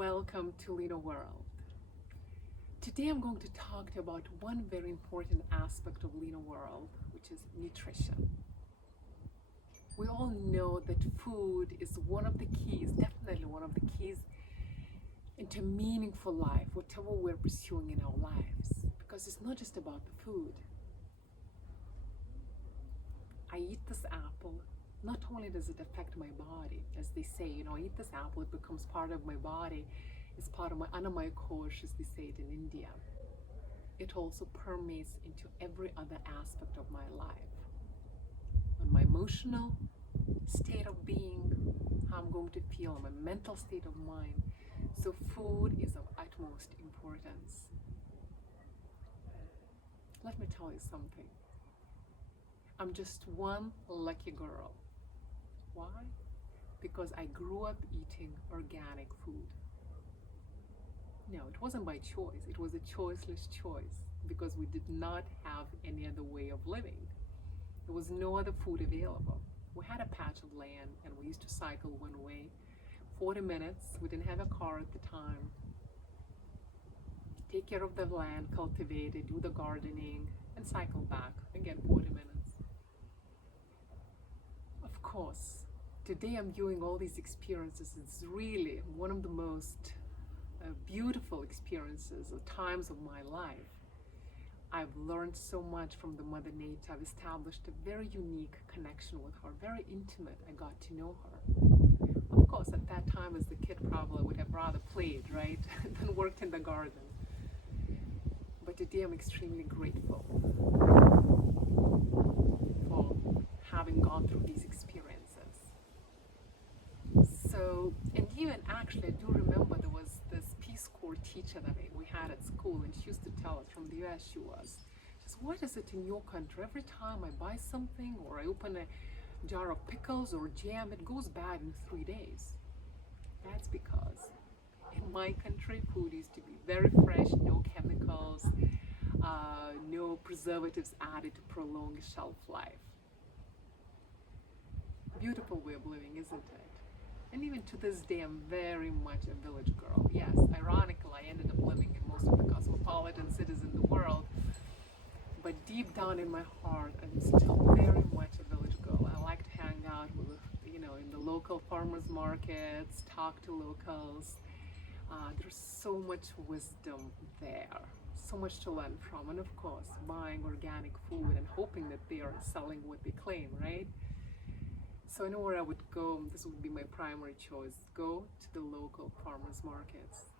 Welcome to Lina-World. Today I'm going to talk to you about one very important aspect of Lina-World, which is nutrition. We all know that food is one of the keys, definitely one of the keys into meaningful life, whatever we're pursuing in our lives. Because it's not just about the food. I eat this apple. Not only does it affect my body, as they say, I eat this apple, it becomes part of my body. It's part of my anamaya kosh, as they say it in India. It also permeates into every other aspect of my life. On my emotional state of being, how I'm going to feel, on my mental state of mind. So food is of utmost importance. Let me tell you something. I'm just one lucky girl. Why? Because I grew up eating organic food. No, it wasn't by choice. It was a choiceless choice because we did not have any other way of living. There was no other food available. We had a patch of land and we used to cycle one way, 40 minutes. We didn't have a car at the time. Take care of the land, cultivate it, do the gardening, and cycle back. Again, 40 minutes. Of course, today I'm viewing all these experiences. It's really one of the most beautiful experiences or times of my life. I've learned so much from the Mother Nature. I've established a very unique connection with her, very intimate. I got to know her. Of course, at that time as a kid, probably I would have rather played, right, than worked in the garden. But today I'm extremely grateful for having gone through these experiences. So, and even actually, I do remember there was this Peace Corps teacher that we had at school, and she used to tell us, from the US she was, what is it in your country? Every time I buy something or I open a jar of pickles or jam, it goes bad in 3 days. That's because in my country, food used to be very fresh, no chemicals, no preservatives added to prolong shelf life. Beautiful way of living, isn't it? And even to this day, I'm very much a village girl. Yes, ironically, I ended up living in most of the cosmopolitan cities in the world, but deep down in my heart, I'm still very much a village girl. I like to hang out with, in the local farmers markets, talk to locals. There's so much wisdom there, so much to learn from, and of course, buying organic food and hoping that they are selling what they claim, right? So I know where I would go. This would be my primary choice. Go to the local farmers markets.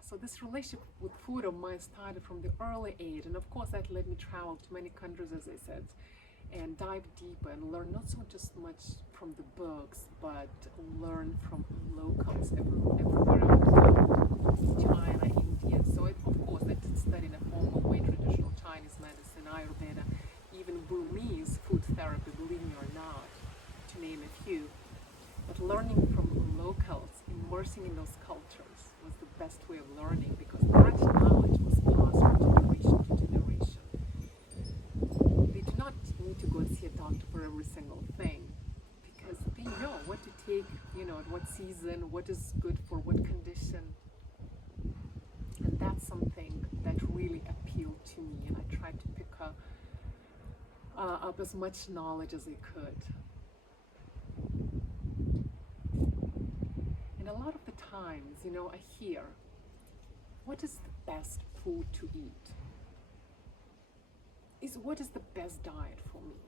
So this relationship with food of mine started from the early age, and of course that led me travel to many countries, as I said, and dive deeper and learn not so just much from the books, but learn from locals everywhere I would go. China, India. So of course I did study in a formal way, traditional Chinese medicine, Ayurveda, even Burmese food therapy, believe me or not, to name a few. But learning from locals, immersing in those cultures was the best way of learning, because that knowledge was passed from generation to generation. They do not need to go and see a doctor for every single thing, because they know what to take, at what season, what is good for what condition. And that's something that really appealed to me, and I tried to pick up as much knowledge as I could. And a lot of the times, I hear, what is the best food to eat? What is the best diet for me?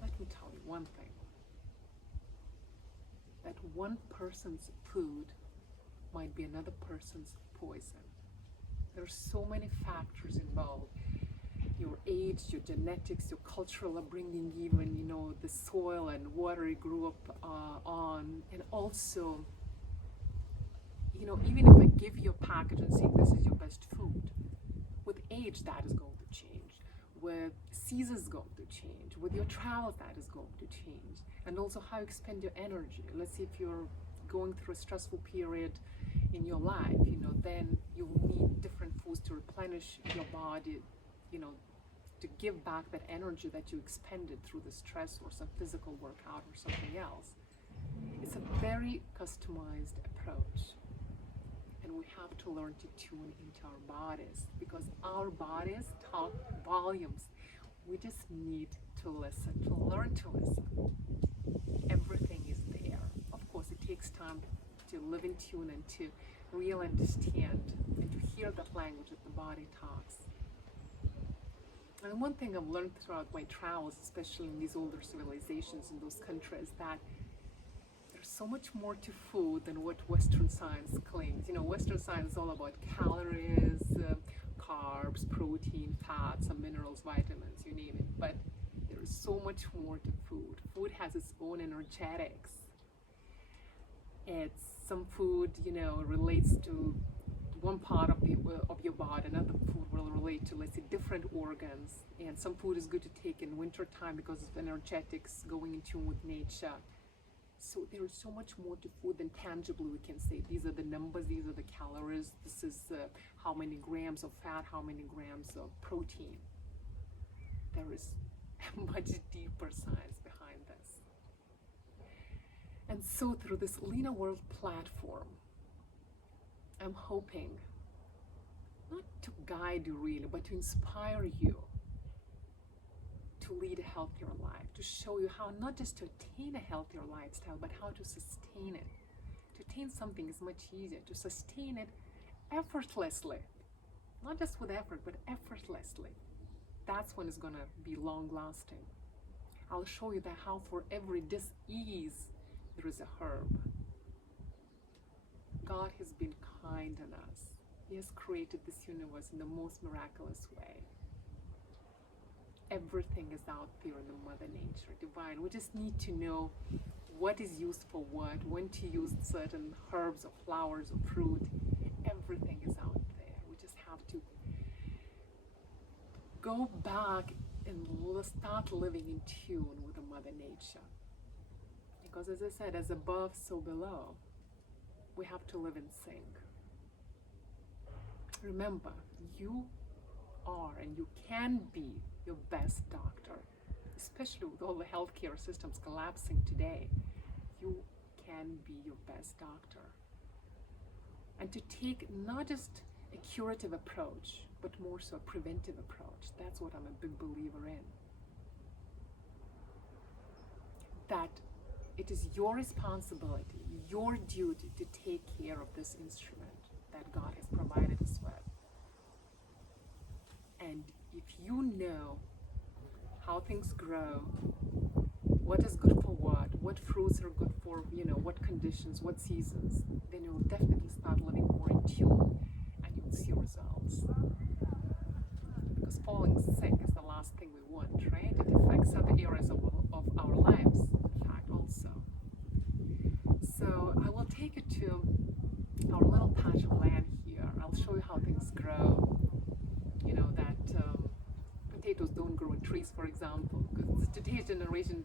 Let me tell you one thing. That one person's food might be another person's poison. There are so many factors involved. Your age, your genetics, your cultural upbringing, even, the soil and water you grew up on. And also, even if I give you a package and say this is your best food, with age that is going to change. With seasons going to change. With your travels that is going to change. And also how you expend your energy. Let's say if you're going through a stressful period in your life, then you will need different foods to replenish your body, to give back that energy that you expended through the stress or some physical workout or something else. It's a very customized approach. have to learn to tune into our bodies, because our bodies talk volumes. We just need to listen, to learn to listen. Everything is there. Of course, it takes time to live in tune and to really understand and to hear that language that the body talks. And one thing I've learned throughout my travels, especially in these older civilizations in those countries, that there's so much more to food than what Western science claims. You know, Western science is all about calories, carbs, protein, fats, some minerals, vitamins, you name it. But there is so much more to food. Food has its own energetics. It's some food, you know, relates to one part of your body. Another food will relate to, let's say, different organs. And some food is good to take in winter time because of energetics, going in tune with nature. So there is so much more to food than tangibly we can say, these are the numbers, these are the calories, this is how many grams of fat, how many grams of protein. There is a much deeper science behind this. And so through this Lina-World platform, I'm hoping not to guide you really, but to inspire you to lead a healthier life, to show you how not just to attain a healthier lifestyle, but how to sustain it. To attain something is much easier. To sustain it effortlessly, not just with effort, but effortlessly. That's when it's going to be long-lasting. I'll show you that how for every dis-ease, there is a herb. God has been kind on us. He has created this universe in the most miraculous way. Everything is out there in the Mother Nature, divine. We just need to know what is used for what, when to use certain herbs or flowers or fruit. Everything is out there. We just have to go back and start living in tune with the Mother Nature. Because as I said, as above, so below. We have to live in sync. Remember, you are and you can be your best doctor, especially with all the healthcare systems collapsing today. You can be your best doctor. And to take not just a curative approach, but more so a preventive approach. That's what I'm a big believer in. That it is your responsibility, your duty to take care of this instrument that God has provided us with. And if you know how things grow, what is good for what fruits are good for, you know, what conditions, what seasons, then you'll definitely start living more in tune and you'll see results. Because falling sick is the last thing we want, right? It affects other areas of our lives, in fact, also. So I will take you to our little patch of land here. I'll show you how things grow. You know, that potatoes don't grow in trees, for example, because today's generation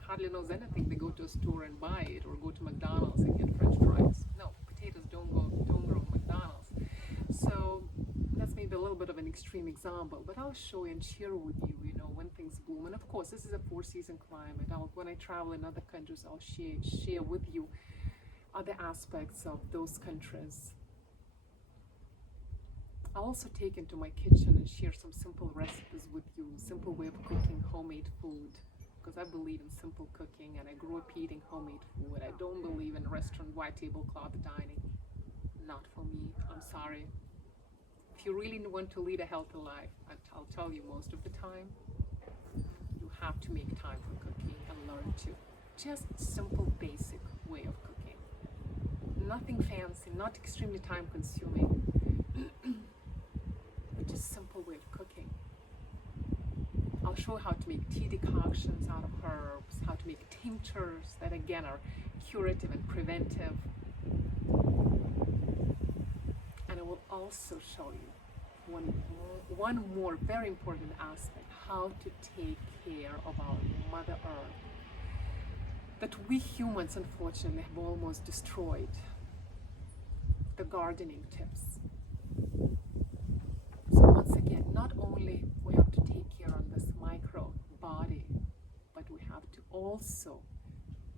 hardly knows anything. They go to a store and buy it, or go to McDonald's and get French fries. No, potatoes don't grow in McDonald's. So that's maybe a little bit of an extreme example, but I'll show you and share with you, you know, when things bloom. And of course, this is a 4-season climate. When I travel in other countries, I'll share with you other aspects of those countries. I'll also take into my kitchen and share some simple recipes with you, simple way of cooking homemade food, because I believe in simple cooking and I grew up eating homemade food. I don't believe in restaurant white tablecloth dining. Not for me, I'm sorry. If you really want to lead a healthy life, I'll tell you most of the time, you have to make time for cooking and learn to. Just simple, basic way of cooking. Nothing fancy, not extremely time consuming, but just simple way of cooking. I'll show you how to make tea decoctions out of herbs, how to make tinctures that again are curative and preventive. And I will also show you one more very important aspect, how to take care of our Mother Earth that we humans unfortunately have almost destroyed. The gardening tips. So once again, not only we have to take care of this micro body, but we have to also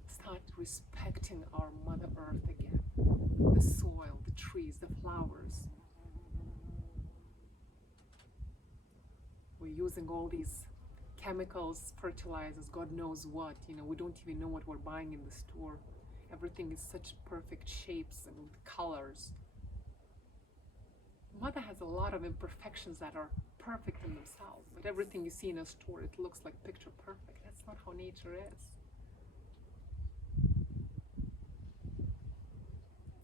start respecting our Mother Earth again. The soil, the trees, the flowers. We're using all these chemicals, fertilizers, God knows what. We don't even know what we're buying in the store. Everything is such perfect shapes and colors. Mother has a lot of imperfections that are perfect in themselves, but everything you see in a store, it looks like picture perfect. That's not how nature is.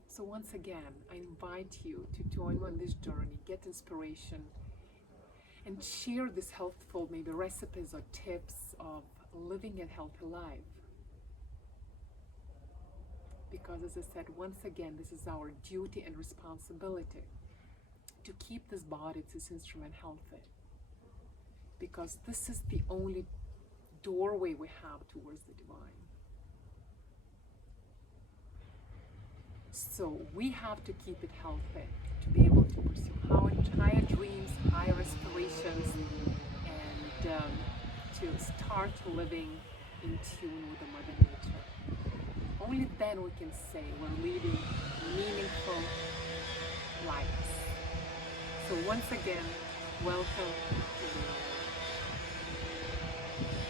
So once again, I invite you to join me on this journey, get inspiration, and share this healthful maybe recipes or tips of living a healthy life. Because as I said, once again, this is our duty and responsibility to keep this body, this instrument healthy. Because this is the only doorway we have towards the divine. So we have to keep it healthy to be able to pursue higher dreams, higher aspirations, and to start living in tune with the Mother Nature. Only then we can say we're leading meaningful lives. So once again, welcome to Lina-World.